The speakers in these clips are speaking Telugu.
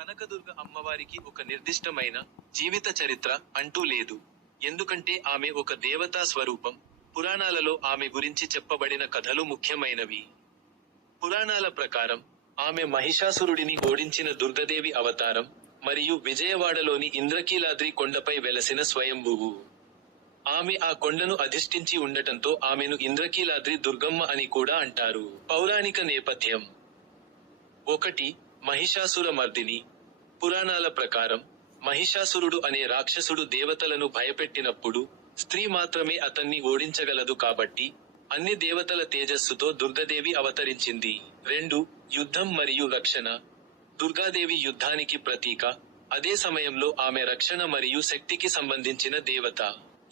కనకదుర్గ అమ్మవారికి ఒక నిర్దిష్టమైన జీవిత చరిత్ర అంటూ లేదు. ఎందుకంటే ఆమె ఒక దేవతా స్వరూపం. పురాణాలలో ఆమె గురించి చెప్పబడిన కథలు ముఖ్యమైనవి. పురాణాల ప్రకారం ఆమె మహిషాసురుడిని ఓడించిన దుర్గదేవి అవతారం, మరియు విజయవాడలోని ఇంద్రకీలాద్రి కొండపై వెలసిన స్వయంభువు. ఆమె ఆ కొండను అధిష్ఠించి ఉండటంతో ఆమెను ఇంద్రకీలాద్రి దుర్గమ్మ అని కూడా అంటారు. పౌరాణిక నేపథ్యం 1. మహిషాసుర మర్దిని. పురాణాల ప్రకారం మహిషాసురుడు అనే రాక్షసుడు దేవతలను భయపెట్టినప్పుడు స్త్రీ మాత్రమే అతన్ని ఓడించగలదు కాబట్టి అన్ని దేవతల తేజస్సుతో దుర్గాదేవి అవతరించింది. 2. యుద్ధం మరియు రక్షణ. దుర్గాదేవి యుద్ధానికి ప్రతీక, అదే సమయంలో ఆమె రక్షణ మరియు శక్తికి సంబంధించిన దేవత.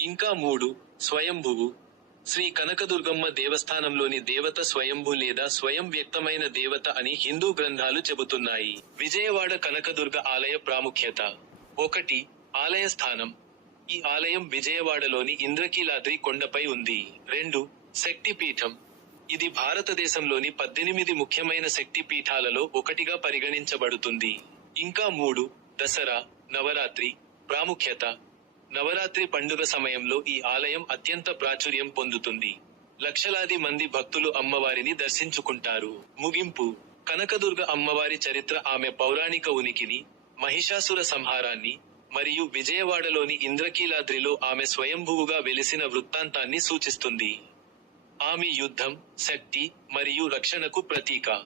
ఇంకా 3. స్వయంభువు. శ్రీ కనకదుర్గమ్మ దేవస్థానంలోని దేవత స్వయంభు లేదా స్వయం వ్యక్తమైన దేవత అని హిందూ గ్రంథాలు చెబుతున్నాయి. విజయవాడ కనకదుర్గ ఆలయ ప్రాముఖ్యత. 1. ఆలయ స్థానం. ఈ ఆలయం విజయవాడలోని ఇంద్రకీలాద్రి కొండపై ఉంది. 2. శక్తి పీఠం. ఇది భారతదేశంలోని 18 ముఖ్యమైన శక్తి పీఠాలలో ఒకటిగా పరిగణించబడుతుంది. ఇంకా 3. దసరా, నవరాత్రి. ప్రాముఖ్యత. నవరాత్రి పండుగ సమయంలో ఈ ఆలయం అత్యంత ప్రాచుర్యం పొందుతుంది. లక్షలాది మంది భక్తులు అమ్మవారిని దర్శించుకుంటారు. ముగింపు. కనకదుర్గ అమ్మవారి చరిత్ర ఆమె పౌరాణిక ఉనికిని, మహిషాసుర సంహారాన్ని, మరియు విజయవాడలోని ఇంద్రకీలాద్రిలో ఆమె స్వయంభువుగా వెలిసిన వృత్తాంతాన్ని సూచిస్తుంది. ఆమె యుద్ధం, శక్తి, మరియు రక్షణకు ప్రతీక.